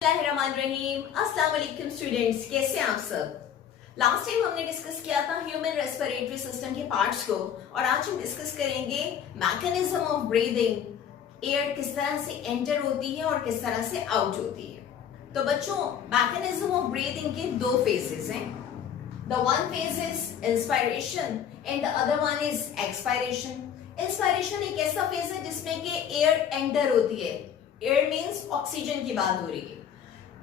रहीम अस्सलाम वालेकुम स्टूडेंट्स, कैसे हैं आप सब। लास्ट टाइम हमने डिस्कस किया था ह्यूमन रेस्पिरेटरी सिस्टम के पार्ट्स को और आज हम डिस्कस करेंगे मैकेनिज्म ऑफ ब्रीदिंग, एयर किस तरह से एंटर होती है और किस तरह से आउट होती है। तो बच्चों, मैकेनिज्म ऑफ ब्रीदिंग के दो फेजेस हैं। The one phase is inspiration and the other one is expiration. Inspiration एक ऐसा फेज है जिसमें कि एयर एंटर होती है, एयर मींस ऑक्सीजन की बात हो रही है।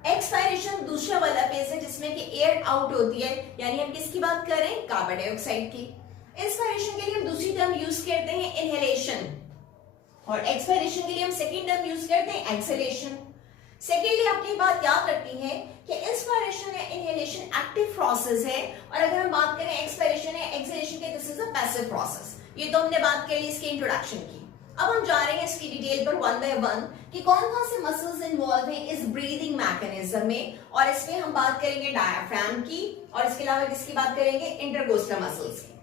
एक्सपायरेशन दूसरा वाला फेज है जिसमें कि एयर आउट होती है, यानी हम किसकी बात कर रहे हैं, कार्बन डाइऑक्साइड की। इंस्पायरेशन के लिए हम दूसरी टर्म यूज करते हैं इनहेलेशन और एक्सपायरेशन के लिए हम सेकेंड टर्म यूज करते हैं एक्सहेलेशन। सेकेंडली अपनी बात याद रखनी है कि इंस्पायरेशन या इनहेलेशन एक्टिव प्रोसेस है और अगर हम बात करें एक्सपायरेशन या एक्सहेलेशन के, this is a passive process. ये तो हमने बात कर ली इसके इंट्रोडक्शन की। अब हम जा रहे हैं इसकी डिटेल पर वन बाय वन कि कौन कौन से मसल्स इन्वॉल्व हैं इस ब्रीदिंग मैकेनिज्म में, और इसमें हम बात करेंगे डायाफ्राम की और इसके अलावा किसकी बात करेंगे, इंटरकोस्टल मसल्स की।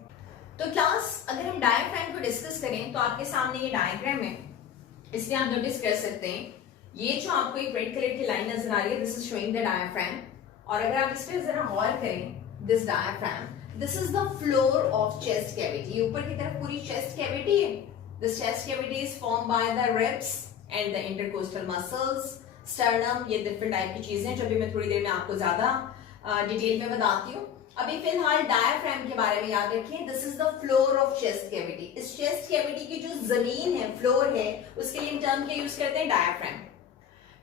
तो क्लास, अगर हम डायाफ्राम को डिस्कस करें तो आपके सामने ये डायग्राम है, इसमें आप नोटिस कर सकते हैं ये जो आपको एक रेड कलर की लाइन नजर आ रही है, this is showing the diaphragm. और अगर आप इस पे जरा गौर करें, this diaphragm, this is the floor of chest cavity. ऊपर की तरफ पूरी चेस्ट कैविटी है। This chest cavity is formed by the ribs and the intercostal muscles, sternum, ये different type की चीजें जो भी मैं थोड़ी देर में आपको ज्यादा डिटेल में बताती हूँ। अभी फिलहाल डायाफ्राम के बारे में याद रखिए, this is the floor of chest cavity. इस चेस्ट कैविटी की जो जमीन है, फ्लोर है, उसके लिए हम टर्म क्या यूज करते हैं, डायाफ्राम।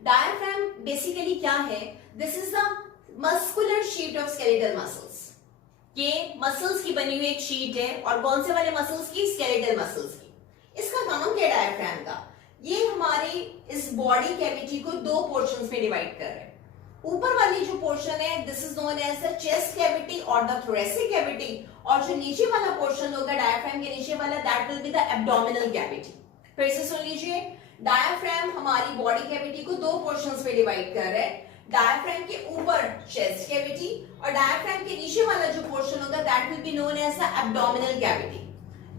डायाफ्राम बेसिकली क्या है, this is the muscular sheet of skeletal muscles. ये मसल्स की बनी हुई एक शीट है, और कौन से वाले मसल्स की, स्केलेटल मसल्स की। इसका काम क्या है डायफ्राम का, ये हमारी इस बॉडी कैविटी को दो पोर्शंस में डिवाइड कर रहे हैं। ऊपर वाली जो पोर्शन है, this is known as the chest cavity और द थोरेसिक कैविटी, और जो नीचे वाला पोर्शन होगा डायफ्राम के नीचे वाला, that will be the abdominal cavity. फिर से सुन लीजिए, डायफ्राम हमारी बॉडी कैविटी को दो पोर्शंस में डिवाइड कर रहा है। डायफ्राम के ऊपर चेस्ट कैविटी और डायफ्राम के नीचे वाला जो पोर्शन होगा, that will be known as the abdominal cavity.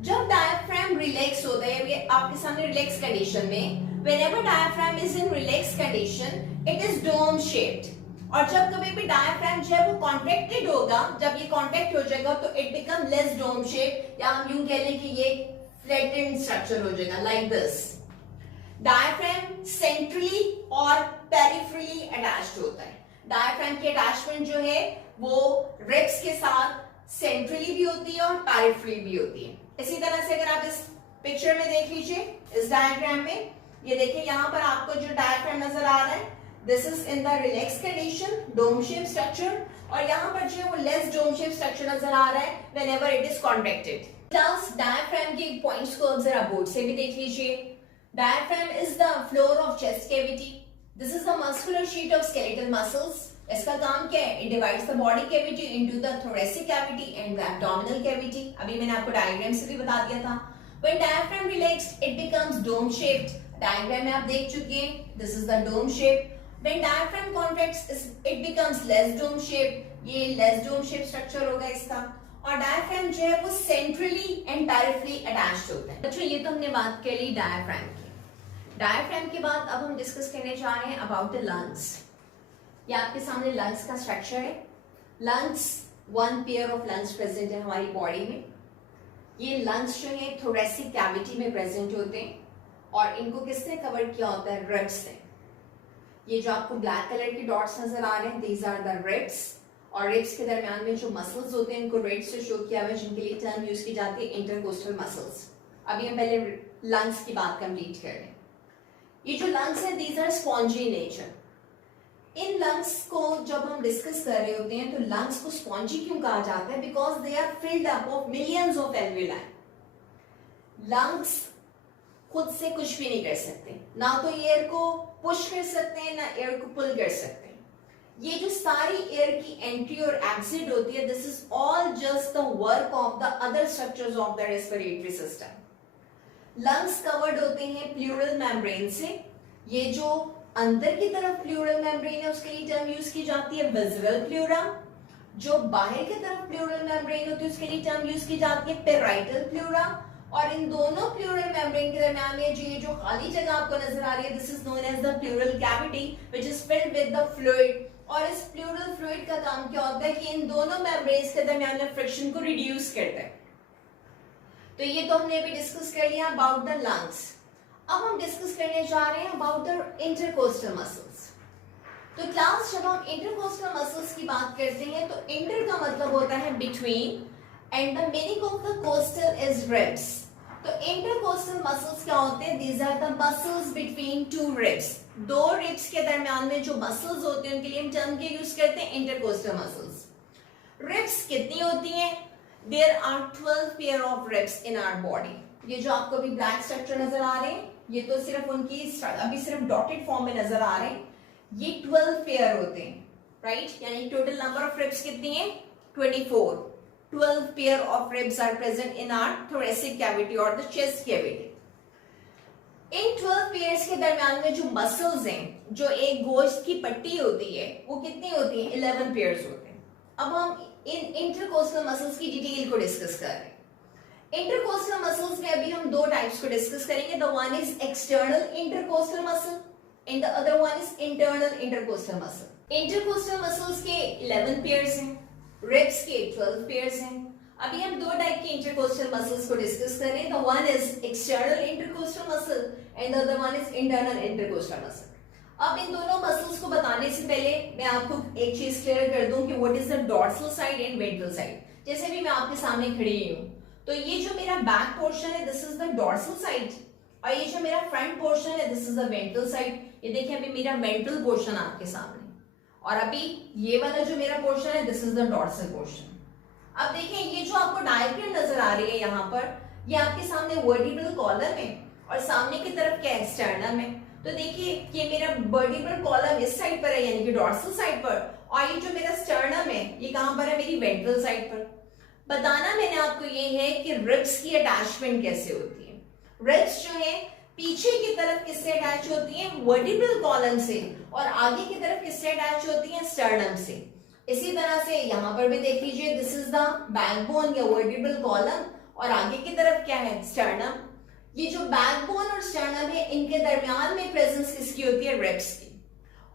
जब डायफ्राम रिलैक्स होता है, ये आपके सामने रिलैक्स कंडीशन में, whenever diaphragm is in relax condition, it is dome shaped. और जब कभी भी डायफ्राम जो है वो कॉन्ट्रैक्टेड होगा, जब ये कॉन्ट्रैक्ट हो जाएगा तो it become less dome shape, या हम यूं कह लें कि ये फ्लैटेंड स्ट्रक्चर हो जाएगा, लाइक दिस। डायफ्राम सेंट्रली और पेरिफेरली अटैच्ड होता है। डायफ्राम की अटैचमेंट जो है वो रिब्स के साथ सेंट्रली भी होती है और पेरिफेरली भी होती है। इसी तरह से अगर आप इस पिक्चर में देख लीजिए, इस डायग्राम में ये देखिए, यहाँ पर आपको जो डायफ्राम नजर आ रहा है, this is in the relax condition, dome shape structure, और यहाँ पर जो है वो लेस डोम शेप स्ट्रक्चर नजर आ रहा है whenever it is contracted. Class, diaphragm के पॉइंट्स को अब जरा बोर्ड से भी देख लीजिए। Diaphragm is the floor of chest cavity, this is the muscular sheet of skeletal muscles. इसका काम क्या है, it divides the body cavity into the thoracic cavity and the abdominal cavity. अभी मैंने आपको डायग्राम से भी बता दिया था। When diaphragm relaxed, it becomes dome shaped. Diagram में आप देख चुके हैं, this is the dome shape. When diaphragm contracts, it becomes less dome shape. ये लेस डोम शेप स्ट्रक्चर होगा इसका। और डायफ्राम जो है वो सेंट्रली एंड पेरिफेरली अटैच्ड होता है। अच्छा, ये तो हमने बात कर ली डायफ्राम की। डायफ्राम के बाद अब हम डिस्कस करने जा रहे हैं अबाउट द लंग्स। ये आपके सामने लंग्स का स्ट्रक्चर है। Lungs, one pair of lungs present है हमारी बॉडी में। ये लंग्स जो है थोरेसिक कैविटी में प्रेजेंट होते हैं और इनको किसने कवर किया होता है, रिब्स से। ये जो आपको ब्लैक कलर के डॉट्स नजर आ रहे हैं, दीज आर द रिब्स, और रिब्स के दरमियान में जो मसल्स होते हैं इनको रेड से शो किया हुआ है, जिनके लिए टर्म यूज की जाती है इंटरकोस्टल मसल्स। अभी हम पहले लंग्स की बात कंप्लीट कर रहे हैं। ये जो लंग्स है, दीज आर स्पॉन्जी नेचर। इन लंग्स को जब हम डिस्कस कर रहे होते हैं तो लंग्स को स्पॉन्जी क्यों कहा जाता है, because they are filled up of millions of alveoli. Lungs खुद से कुछ भी नहीं कर सकते, ना तो एयर को पुश कर सकते हैं, ना एयर को पुल कर सकते हैं। ये जो सारी एयर की एंट्री और एग्जिट होती है, this is all just the work of the other structures of the respiratory system. Lungs covered होते हैं प्लूरल मेम्ब्रेन से। ये जो अंदर की तरफ प्लूरल मेम्ब्रेन है, उसके लिए टर्म यूज की जाती है विजुअल प्लूरा। जो बाहर की तरफ प्लूरल मेम्ब्रेन होती है, उसके लिए टर्म यूज की जाती है पेराइटल प्लूरा। और इन दोनों प्लूरल मेम्ब्रेन के दरमियान में ये जो खाली जगह आपको नजर आ रही है, this is known as the pleural cavity which is filled with the fluid. और इस प्लूरल फ्लूइड का काम क्या होता है कि इन दोनों मेम्ब्रेन्स के दरमियान में फ्रिक्शन को रिड्यूस करता है। तो ये तो हमने अभी डिस्कस कर लिया अबाउट द लंग्स। अब हम डिस्कस करने जा रहे हैं अबाउट द इंटरकोस्टल मसल्स। तो क्लास जब हम इंटरकोस्टल मसल्स की बात करते हैं तो इंटर का मतलब होता है between and the meaning of the costal is ribs. तो इंटरकोस्टल मसल्स क्या होते हैं? These are the muscles between two ribs. दो रिब्स के दरमियान में जो मसल्स होते हैं उनके लिए हम टर्म के यूज करते हैं इंटरकोस्टल मसल्स। रिब्स कितनी होती हैं? There are 12 pair of ribs in our body. ये जो आपको अभी ब्लैक स्ट्रक्चर नजर आ रहे हैं, ये तो सिर्फ उनकी अभी सिर्फ डॉटेड फॉर्म में नजर आ रहे हैं। ये 12 पेयर होते हैं, राइट? यानी टोटल नंबर ऑफ रिब्स कितनी है? 24। 12 pair of ribs are present in our thoracic cavity or the chest cavity. In 12 pairs के दरमियान में जो मसल्स हैं, जो एक गोश्त की पट्टी होती है, वो कितनी होती है? 11 pairs होते हैं। अब हम इन इंटरकोस्टल मसल्स की डिटेल को डिस्कस कर रहे हैं। इंटरकोस्टल मसल्स में अभी हम दो टाइप्स को डिस्कस करेंगे। The one is external intercostal muscle and the other one is internal intercostal muscle. Intercostal muscles के 11 pairs हैं, रिब्स के 12 पेयर्स हैं। अभी हम दो टाइप के इंटरकोस्टल मसल्स को डिस्कस कर रहे हैं। The one is external intercostal muscle and the other one is internal intercostal muscle. अब इन दोनों मसल्स को बताने से पहले मैं आपको एक चीज क्लियर कर दूं कि what is the dorsal side and ventral side. जैसे भी मैं आपके सामने खड़ी हूं, तो ये जो मेरा बैक पोर्शन है this is the dorsal side, और ये जो मेरा फ्रंट पोर्शन है this is the ventral side. ये देखिए अभी मेरा वेंट्रल पोर्शन आपके सामने, और अभी ये वाला जो मेरा पोर्शन है this is the dorsal portion. अब देखें ये जो आपको डायग्राम नजर आ रही है यहाँ पर, ये आपके सामने वर्टिब्रल कॉलम है और सामने की तरफ क्या एक्सटर्नम है। तो देखिए ये मेरा वर्टिब्रल कॉलम इस साइड पर है यानी कि डॉर्सल साइड पर, और ये जो मेरा स्टर्नम है ये कहां पर है? मेरी वेंट्रल साइड पर। बताना मैंने आपको ये है कि रिब्स की अटैचमेंट कैसे होती है। रिब्स जो है पीछे की तरफ किससे अटैच होती हैं? वर्टिब्रल कॉलम से, और आगे की तरफ किससे अटैच होती हैं? स्टर्नम से। इसी तरह से यहाँ पर भी देख लीजिए, दिस इज द बैकबोन या वर्टिब्रल कॉलम, और आगे की तरफ क्या है? स्टर्नम। ये जो बैकबोन और स्टर्नम है इनके दरमियान में प्रेजेंस किसकी होती है? रिब्स की।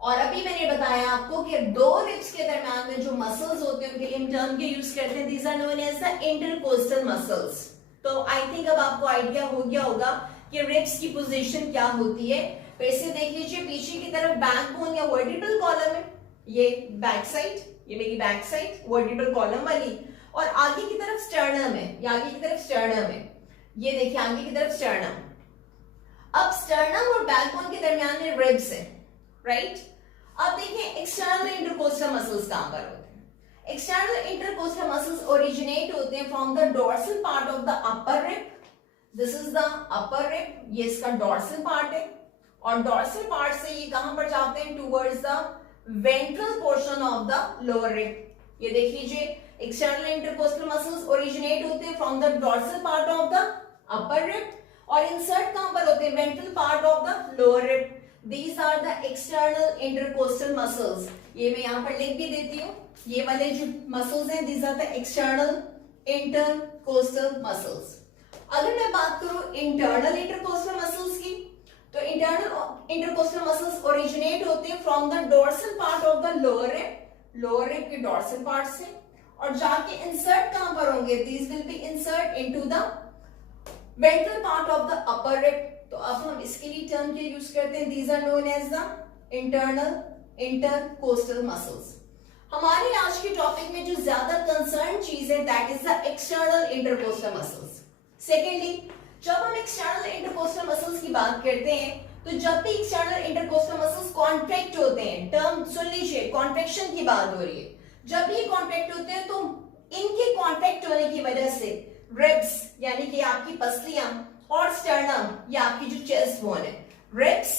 और अभी मैंने बताया आपको कि दो रिब्स के दरमियान में जो मसल्स होते हैं उनके लिए हम टर्म के यूज करते हैं, these are known as the intercostal muscles. तो आई थिंक अब आपको आइडिया हो गया होगा कि रिब्स की पोजीशन क्या होती है। फिर से देख लीजिए, पीछे की तरफ बैकबोन या वर्टिब्रल कॉलम है, ये बैक साइड, ये मेरी बैक साइड वर्टिब्रल कॉलम वाली, और आगे की तरफ स्टर्नम है, ये आगे की तरफ स्टर्नम है, ये देखिए आगे की तरफ स्टर्नम। अब स्टर्नम और बैकबोन के दरमियान में रिब्स है, राइट? अब देखिए एक्सटर्नल इंटरकोस्टल मसल्स कहां पर होते हैं? एक्सटर्नल इंटरकोस्टल मसल्स ओरिजिनेट होते हैं from the dorsal part of the upper rib. This is the upper rib, ये इसका डोर्सल पार्ट है, और डोर्सल पार्ट से ये कहां पर जाते हैं? Towards the ventral portion of the lower rib. ये देख लीजिए एक्सटर्नल इंटरकोस्टल मसल्स ओरिजिनेट होते हैं from the dorsal part of the upper rib, और इंसर्ट कहां पर होते हैं? Ventral part of the lower rib. These are the external intercostal muscles. ये मैं यहाँ पर लिख भी देती हूँ, ये वाले जो मसल्स हैं these are the external intercostal muscles. अगर मैं बात करूँ internal intercostal muscles की, तो internal intercostal muscles originate होते हैं from the dorsal part of the lower rib के dorsal part से, और जाके insert कहाँ पर होंगे? These will be insert into the ventral part of the upper rib. तो अब हम इसके लिए टर्म के यूज करते हैं, these are known as the internal intercostal muscles. हमारे आज के टॉपिक में जो ज्यादा कंसर्न चीज है that is the external intercostal muscles. Secondly, जब हम एक्सटर्नल इंटरकोस्टल मसल्स की बात करते हैं तो जब भी एक्सटर्नल इंटरकोस्टल मसल्स कॉन्ट्रैक्ट होते हैं, टर्म सुन लीजिए, कॉन्ट्रैक्शन की बात हो रही है, जब भी कॉन्ट्रैक्ट होते हैं तो इनके कॉन्ट्रैक्ट होने की वजह से रिब्स यानी कि आपकी पसलियां और स्टर्नम या आपकी जो चेस्ट बोन है, रिब्स,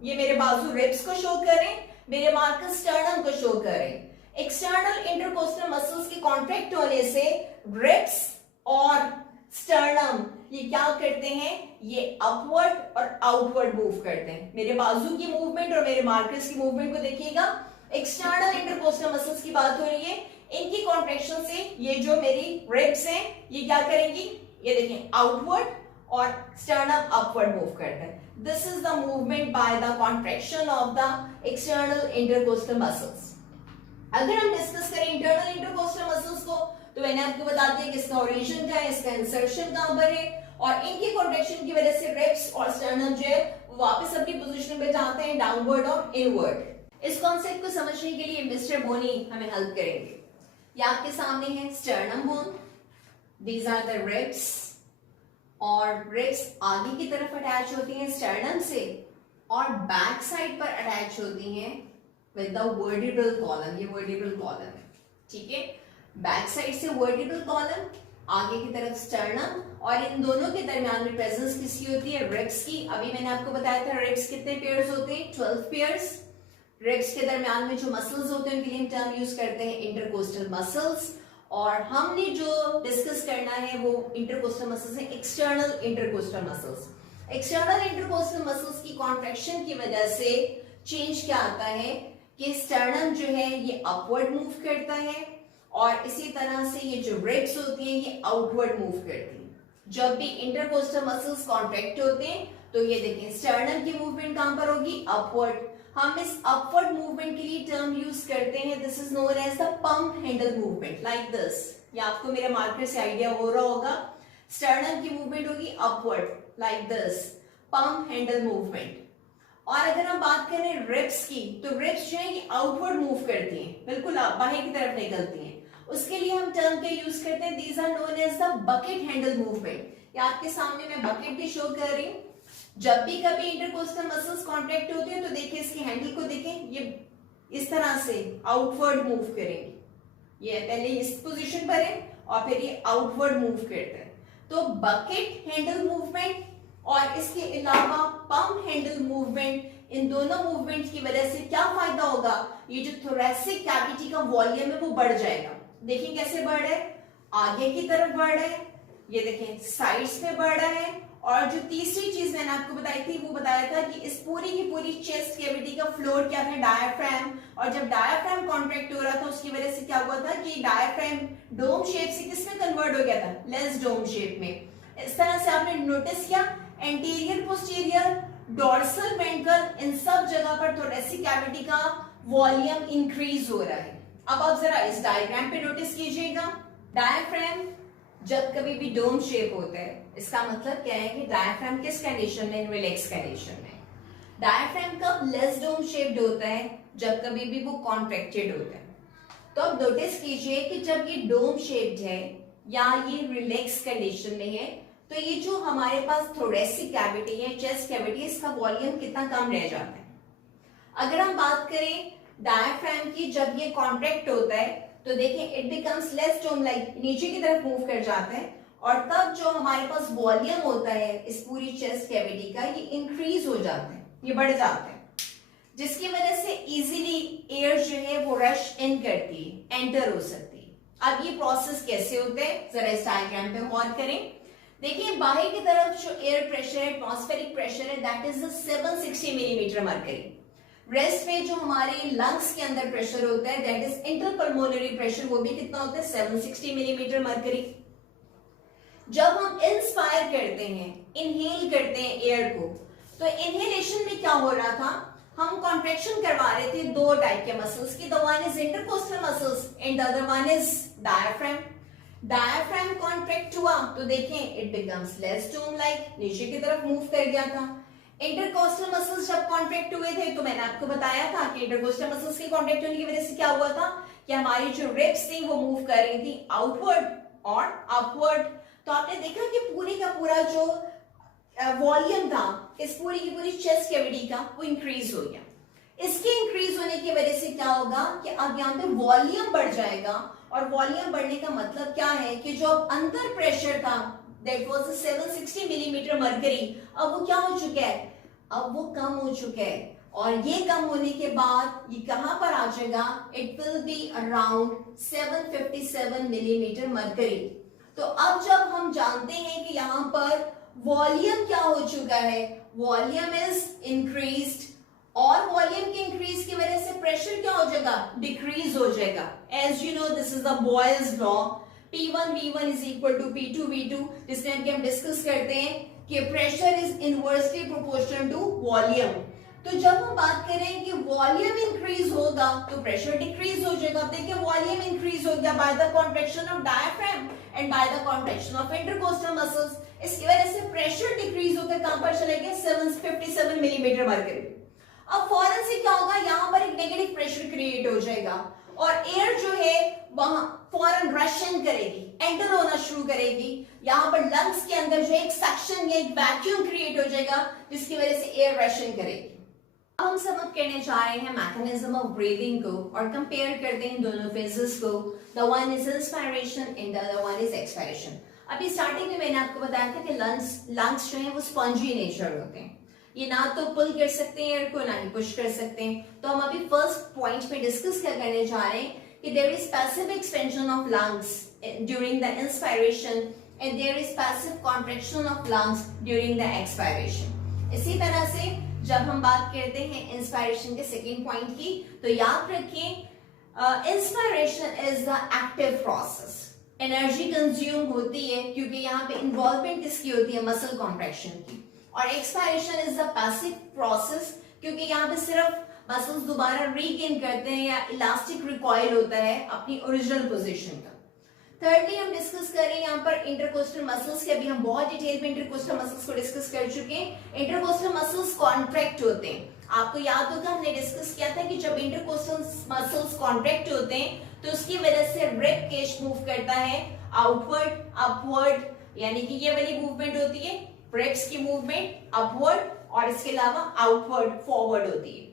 ये मेरे बाजू रिब्स को शो करें, मेरे मार्कर स्टर्नम को शो करें। एक्सटर्नल इंटरकोस्टल मसल्स के कॉन्ट्रैक्ट होने से रिब्स और स्टर्नम ये क्या करते हैं? ये अपवर्ड और आउटवर्ड मूव करते हैं। मेरे बाजू की मूवमेंट और मेरे मार्कर्स की मूवमेंट को देखिएगा। एक्सटर्नल इंटरकोस्टल मसल्स की बात हो रही है, इनकी कॉन्ट्रैक्शन से ये जो मेरी रिब्स हैं ये क्या करेंगी? ये देखें आउटवर्ड और स्टर्नम अपवर्ड मूव करता है। This is the movement by the contraction of the external intercostal muscles. अगर हम डिस्कस करें इंटरनल इंटरकोस्टल मसल्स को, तो मैंने आपको बता दिया कि इसका ओरिजिन क्या है, इसका इंसर्शन कहां पर है, और इनके कॉन्ट्रैक्शन की वजह से रिब्स और स्टर्नम जो है वो वापस अपनी पोजीशन पे जाते हैं, डाउनवर्ड और इनवर्ड। इस कॉन्सेप्ट को समझने के लिए मिस्टर बोनी हमें हेल्प करेंगे। ये आपके सामने है sternum bone, these are the ribs, और रिब्स आगे की तरफ अटैच होती हैं स्टर्नम से और बैक साइड पर अटैच होती हैं विद द वर्टिब्रल कॉलम। ये वर्टिब्रल कॉलम है, ठीक है। बैक साइड से वर्टिब्रल कॉलम, आगे की तरफ स्टर्नम, और इन दोनों के दरमियान में प्रेजेंस किसकी होती है, रिब्स की। अभी मैंने आपको बताया था रिब्स कितने पेयर्स होते हैं, 12 पेयर्स। रिब्स के दरमियान में जो मसल्स होते हैं उनके लिए हम टर्म यूज करते हैं इंटरकोस्टल मसल्स, और हमने जो डिस्कस करना है वो इंटरकोस्टल मसल्स है external intercostal muscles. External intercostal muscles की कॉन्ट्रैक्शन की वजह से चेंज क्या आता है कि स्टर्नम जो है ये अपवर्ड मूव करता है, और इसी तरह से ये जो रिब्स होती हैं ये आउटवर्ड मूव करती हैं। जब भी इंटरकोस्टल मसल्स कॉन्ट्रैक्ट होते हैं तो ये देखें स्टर्नम की मूवमेंट कहां पर होगी, अपवर्ड। हम इस अपवर्ड मूवमेंट के लिए टर्म यूज करते हैं, this is known as the pump handle movement, like this. ये आपको मेरे मार्कर से आइडिया हो रहा होगा। स्टर्नम की मूवमेंट होगी upward, like this, pump handle movement. और अगर हम बात करें रिब्स की, तो रिब्स जो है ये आउटवर्ड मूव करती हैं, बिल्कुल बाहर की तरफ निकलती हैं। उसके लिए हम टर्म के यूज करते हैं, these are known as the bucket handle movement. ये आपके सामने मैं बकेट भी शो कर रही हूँ। जब भी कभी इंटरकोस्टल मसल्स कॉन्ट्रैक्ट होती है तो देखिए इसके हैंडल को देखें, ये इस तरह से आउटवर्ड मूव करेंगे। ये पहले इस पोजीशन पर है और फिर ये आउटवर्ड मूव करते हैं। तो बकेट हैंडल मूवमेंट और इसके अलावा पंप हैंडल मूवमेंट, इन दोनों मूवमेंट की वजह से क्या फायदा होगा, ये जो थोरैसिक कैविटी का वॉल्यूम है वो बढ़ जाएगा। देखिए कैसे बढ़ रहा है, आगे की तरफ बढ़ रहा है, ये देखें साइड्स पे बढ़ रहा है। और जो तीसरी चीज मैंने आपको बताई थी वो बताया था कि इस पूरी की पूरी चेस्ट कैविटी का फ्लोर क्या था, डायाफ्राम। और जब डायाफ्राम कॉन्ट्रैक्ट हो रहा था उसकी वजह से क्या हुआ था कि डायाफ्राम डोम शेप से किसमें कन्वर्ट हो गया था, लेस डोम शेप में। इस तरह से आपने नोटिस किया एंटीरियर, पोस्टीरियर, डोर्सल, वेंट्रल, इन सब जगह पर थोरैसिक कैविटी का वॉल्यूम इंक्रीज हो रहा है। अब आप जरा इस डायग्राम पे नोटिस कीजिएगा, डायाफ्राम जब कभी भी डोम शेप होता है इसका मतलब क्या है कि डायाफ्राम किस कंडीशन में, रिलैक्स कंडीशन में। डायाफ्राम कब लेस डोम शेप्ड होता है, जब कभी भी वो कॉन्ट्रैक्टेड होता है। तो अब नोटिस कीजिए कि जब ये डोम शेप्ड है या ये रिलैक्स कंडीशन में है तो ये जो हमारे पास थोरैसिक कैविटी है, चेस्ट कैविटी, इसका वॉल्यूम कितना कम रह जाता है। अगर हम बात करें डायाफ्राम की, जब ये कॉन्ट्रैक्ट होता है तो देखिए it becomes less dome like, नीचे की तरफ मूव कर जाता है, और तब जो हमारे पास वॉल्यूम होता है इस पूरी चेस्ट कैविटी का ये इंक्रीज हो जाता है, ये बढ़ जाता है, जिसकी वजह से इजीली एयर जो है वो रश इन करती है, एंटर हो सकती है। अब ये प्रोसेस कैसे होता है जरा इस डायग्राम पे गौर करें। देखिए बाहर की तरफ जो एयर प्रेशर है, एटमॉस्फेरिक प्रेशर है, that is 760 millimetre mercury. Rest में जो हमारे लंग्स के अंदर प्रेशर होता है दैट इज इंटरपल्मोनरी प्रेशर, वो भी कितना होता है 760 मिलीमीटर मरकरी। जब हम इंस्पायर करते हैं, इनहेल करते हैं एयर को, तो इनहेलेशन में क्या हो रहा था, हम कॉन्ट्रैक्शन करवा रहे थे दो टाइप के मसल्स की, the one is intercostal muscles and the other one is diaphragm. Diaphragm contract हुआ तो देखें it becomes less dome like, नीचे की तरफ मूव कर गया था। इंटरकोस्टल मसल्स जब कॉन्ट्रैक्ट हुए थे तो मैंने आपको बताया था कि इंटरकोस्टल मसल्स के कॉन्ट्रैक्ट होने की वजह से क्या हुआ था कि हमारी जो रिब्स थी वो मूव कर रही थी आउटवर्ड और अपवर्ड। तो आपने देखा कि पूरी का पूरा जो वॉल्यूम था इस पूरी की पूरी चेस्ट कैविटी का वो इंक्रीज हो गया। इसके इंक्रीज होने की वजह से क्या होगा कि अब यहाँ पे वॉल्यूम बढ़ जाएगा, और वॉल्यूम बढ़ने का मतलब क्या है कि जो अंदर प्रेशर था दैट वाज 760 मिलीमीटर मरकरी, अब वो क्या हो चुका है, अब वो कम हो चुका है। और ये कम होने के बाद ये कहां पर आ जाएगा, it will be around 757 millimetre mercury. तो अब जब हम जानते हैं कि यहाँ पर वॉल्यूम क्या हो चुका है, वॉल्यूम इज इंक्रीज्ड, और वॉल्यूम के इंक्रीज की वजह से प्रेशर क्या हो जाएगा, डिक्रीज हो जाएगा। As you know this is the Boyle's law, P1 V1 is equal to P2 V2, जिस टाइम के हम डिस्कस करते हैं कि pressure is inversely proportional to volume. तो जब हम बात करें कि वॉल्यूम इंक्रीज होगा तो प्रेशर डिक्रीज हो जाएगा। अब देखिए वॉल्यूम इंक्रीज हो गया by the contraction of diaphragm and by the contraction of intercostal muscles. इसकी वजह से प्रेशर डिक्रीज होकर कहां पर चले गए 757 मिलीमीटर मरकरी। अब फौरन से क्या होगा, यहाँ पर एक नेगेटिव प्रेशर क्रिएट हो जाएगा और एयर जो है वहां फौरन रश इन करेगी, एंटर होना शुरू करेगी। यहाँ पर लंग्स के अंदर जो एक सेक्शन या एक वैक्यूम क्रिएट हो जाएगा जिसकी वजह से एयर रश इन करेगी। अब हम सब करने जा रहे हैं मैकेनिज्म ऑफ ब्रीदिंग को और कंपेयर करते हैं दोनों फेजेस को। The one is inspiration and the other one is expiration. अभी स्टार्टिंग में मैंने आपको बताया था कि लंग्स जो है वो स्पंजी नेचर होते हैं, ये ना तो पुल कर सकते हैं एयर को ना ही पुश कर सकते हैं। तो हम अभी फर्स्ट पॉइंट पे डिस्कस क्या करने जा रहे हैं कि there is passive expansion of lungs during the inspiration and there is passive contraction of lungs during the expiration. इसी तरह से जब हम बात करते हैं इंस्पायरेशन के सेकेंड पॉइंट की, तो याद रखिए inspiration is the active process, energy consume होती है क्योंकि यहाँ पे इन्वॉल्वमेंट किसकी होती है, मसल कॉन्ट्रैक्शन की। और expiration is the passive process क्योंकि यहाँ पे सिर्फ मसल्स दोबारा रीगेन करते हैं या इलास्टिक रिकॉइल होता है अपनी ओरिजिनल पोजीशन का। थर्डली हम डिस्कस करें यहाँ पर इंटरकोस्टल मसल्स के। अभी हम बहुत डिटेल में इंटरकोस्टल मसल्स को डिस्कस कर चुके हैं। इंटरकोस्टल मसल्स कॉन्ट्रैक्ट होते हैं। आपको याद होगा हमने डिस्कस किया था कि जब इंटरकोस्टल मसल्स कॉन्ट्रैक्ट होते हैं तो उसकी वजह से रिब केज मूव करता है आउटवर्ड अपवर्ड, यानी कि ये वाली मूवमेंट होती है रिब्स की मूवमेंट अपवर्ड और इसके अलावा आउटवर्ड फॉरवर्ड होती है।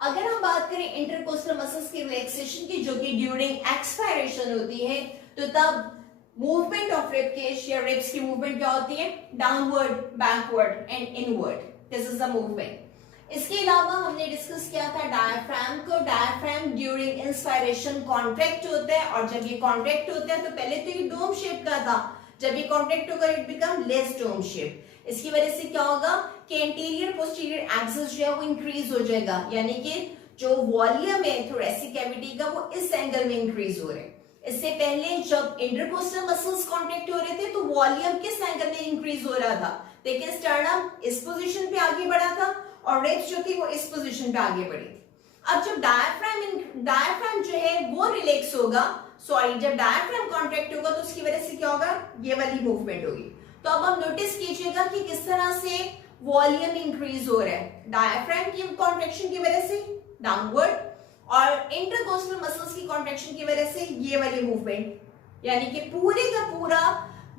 अगर हम बात करें इंटरकोस्टल मसल्स की रिलैक्सेशन की जो कि ड्यूरिंग एक्सपायरेशन होती है, तो तब मूवमेंट ऑफ रिब केज या रिब्स की मूवमेंट क्या होती है, downward, backward and inward. This is the movement. इसके अलावा हमने डिस्कस किया था डायफ्राम को। डायफ्राम ड्यूरिंग इंस्पायरेशन कॉन्ट्रैक्ट होता है और जब ये कॉन्ट्रैक्ट होता है तो पहले तो ये डोम शेप का था, जब ये कॉन्ट्रैक्ट होगा it become less dome shape. इसकी वजह से क्या होगा कि एंटीरियर पोस्टीरियर एक्सिस जो है वो इंक्रीज हो जाएगा, यानी कि जो वॉल्यूम है थोरेसिक कैविटी का वो इस एंगल में इंक्रीज हो रहे हैं। इससे पहले जब इंटरकोस्टल मसल्स कॉन्ट्रैक्ट हो रहे थे तो वॉल्यूम किस एंगल में इंक्रीज हो रहा था, देखिए स्टर्नम इस पोजीशन पे आगे बढ़ा था और रिब्स जो थी वो इस पोजीशन पे आगे बढ़ी थी। अब जब डायफ्राम जो है वो रिलैक्स होगा, सॉरी जब डायफ्राम कॉन्ट्रैक्ट होगा तो उसकी वजह से क्या होगा, ये वाली मूवमेंट होगी। तो अब आप नोटिस कीजिएगा कि किस तरह से वॉल्यूम इंक्रीज हो रहा है डायफ्राम की कॉन्ट्रैक्शन की वजह से डाउनवर्ड और इंटरकोस्टल मसल्स की कॉन्ट्रैक्शन की वजह से ये वाली मूवमेंट, यानी कि पूरे का पूरा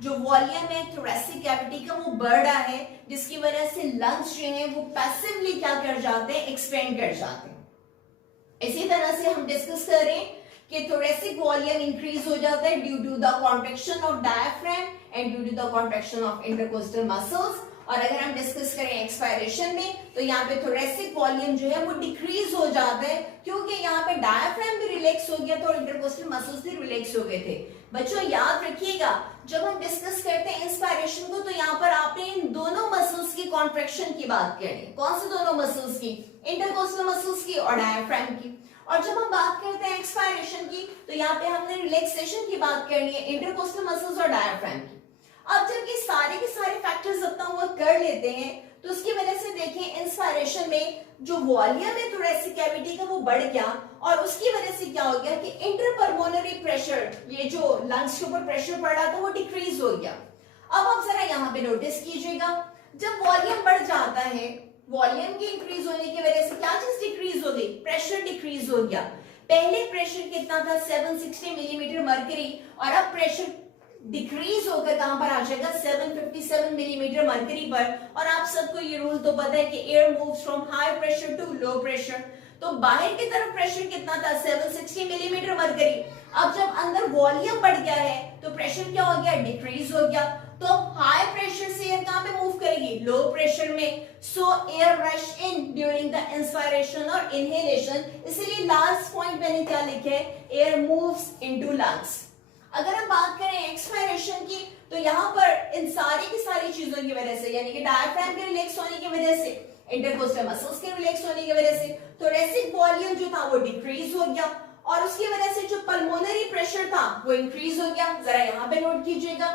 जो वॉल्यूम है थोरेसिक कैविटी का वो बढ़ रहा है, जिसकी वजह से लंग्स जो है वो पैसिवली क्या कर जाते हैं, एक्सपेंड कर जाते हैं। इसी तरह से हम डिस्कस करें कि थोरेसिक वॉल्यूम इंक्रीज हो जाता है due to the contraction of diaphragm and due to the contraction of intercostal muscles. और अगर हम डिस्कस करें एक्सपायरेशन में तो यहाँ पे थोरेसिक वॉल्यूम जो है वो डिक्रीज हो जाता है क्योंकि यहाँ पे डायफ्राम भी रिलैक्स हो गया था और इंटरकोस्टल मसल्स भी रिलैक्स हो गए थे। बच्चों याद रखिएगा जब हम डिस्कस करते हैं इंस्पायरेशन को तो यहाँ पर आपने इन दोनों मसल्स की कॉन्ट्रैक्शन की बात करनी है। कौन से दोनों मसल्स की, इंटरकोस्टल मसल्स की और डायफ्राम की। और जब हम बात करते हैं एक्सपायरेशन की तो यहाँ पे हमने रिलैक्सेशन की बात करनी है, इंटरकोस्टल मसल्स और डायफ्राम की। अब जब ये सारे के सारे फैक्टर्स अपना वर्क कर लेते हैं तो उसकी वजह से देखिए इंस्पायरेशन में जो वॉल्यूम है थोरेसिक कैविटी का वो बढ़ गया और उसकी वजह से क्या हो गया कि इंटरपल्मोनरी प्रेशर, ये जो लंग्स के ऊपर प्रेशर पड़ रहा था वो डिक्रीज हो गया। अब आप जरा यहाँ पे नोटिस कीजिएगा जब वॉल्यूम बढ़ जाता है, वॉल्यूम के इंक्रीज होने की वजह से क्या चीज डिक्रीज हो गई, प्रेशर डिक्रीज हो गया। पहले प्रेशर कितना था 760 मिलीमीटर मरकरी और अब प्रेशर डिक्रीज होकर कहां पर आ जाएगा 757 मिलीमीटर मरकरी पर। और आप सबको ये रूल तो पता है कि air moves from high pressure to low pressure. तो बाहर की तरफ प्रेशर कितना था 760 मिलीमीटर मरकरी। अब जब अंदर वॉल्यूम बढ़ गया है तो प्रेशर क्या हो गया, डिक्रीज हो गया। तो हाई प्रेशर से एयर कहां पे मूव करेगी, लो प्रेशर में। सो air rush in during the inspiration और इनहेलेशन। इसलिए लास्ट पॉइंट मैंने क्या लिखा है, एयर मूव्स इनटू लंग्स। अगर हम बात करें एक्सपायरेशन की तो यहाँ पर इन सारी की सारी चीजों की वजह से, यानी कि डायफ्राम के रिलैक्स होने की वजह से, इंटरकोस्टल मसल्स के रिलैक्स होने की वजह से थोरेसिक वॉल्यूम जो था वो डिक्रीज हो गया और उसकी वजह से जो पल्मोनरी प्रेशर था वो इंक्रीज हो गया। जरा यहाँ पे नोट कीजिएगा,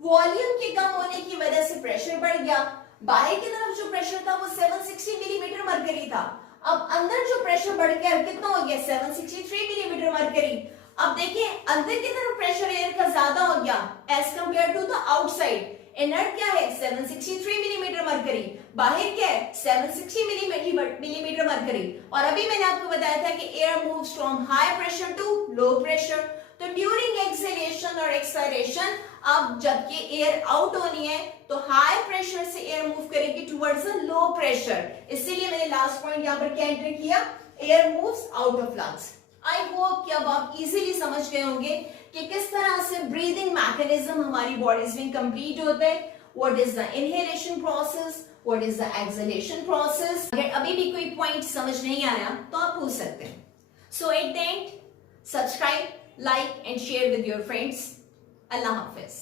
वॉल्यूम के कम होने की वजह से प्रेशर बढ़ गया। बाहर की तरफ जो प्रेशर था वो 760 मिलीमीटर मरकरी था, अब अंदर जो प्रेशर बढ़ गया कितना हो गया 763 मिलीमीटर मरकरी। अब देखिए अंदर की तरफ प्रेशर एयर का ज्यादा हो गया as compare to the outside. Inert क्या है 763 मिलीमीटर मरकरी, बाहर क्या है 760 मिलीमीटर मरकरी। और अभी मैंने आपको बताया था कि air moves from high pressure to low pressure. तो ड्यूरिंग एक्सेलेरेशन और एक्सलेरेशन, अब जबकि एयर आउट होनी है तो हाई प्रेशर से एयर मूव करेगी टुवर्ड्स अ लो प्रेशर, इसीलिए मैंने लास्ट पॉइंट यहाँ पर क्या एंटर किया, air moves out of lungs. I hope कि अब आप इजीली समझ गए होंगे कि किस तरह से ब्रीदिंग मैकेनिज्म हमारी बॉडीज में कंप्लीट होता है। What is the inhalation process, what is the exhalation process. अगर अभी भी कोई पॉइंट समझ नहीं आया तो आप पूछ सकते हैं। So at the end, subscribe, like and share with your friends. Allah Hafiz.